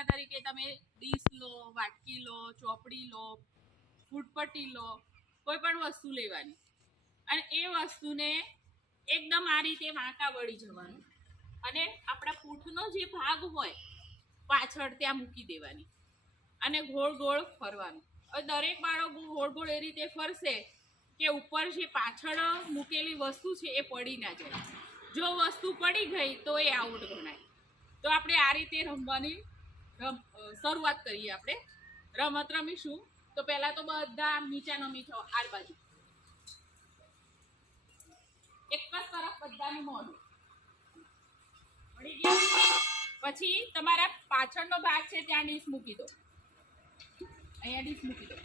દાખલા તરીકે તમે ડીશ લો, વાટકી લો, ચોપડી લો, ફૂટપટ્ટી લો, કોઈ પણ વસ્તુ લેવાની અને એ વસ્તુને એકદમ આ રીતે વાંકા વળી જવાનું અને આપણા પૂંઠનો જે ભાગ હોય પાછળ ત્યાં મૂકી દેવાની અને ગોળ ગોળ ફરવાનું. હવે દરેક બાળક ગોળ ગોળ એ રીતે ફરશે કે ઉપર જે પાછળ મૂકેલી વસ્તુ છે એ પડી ના જાય. જો વસ્તુ પડી ગઈ તો એ આઉટ ગણાય. તો આપણે આ રીતે રમવાની શરૂઆત કરીએ. આપણે રમત રમીશું. તો પહેલા તો બધા નીચા નમી જાઓ, આ બાજુ એક જ તરફ બધાનું મોઢું પડી ગયું. પછી તમારા પાછળનો ભાગ છે ત્યાં ડીશ મૂકી દો. અહીંયા ડીશ મૂકી દો.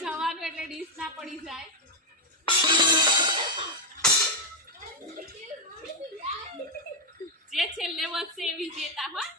જવાનું એટલે ડીશ ના પડી જાય. જે છેલ્લે વધશે એ વિજેતા. હા,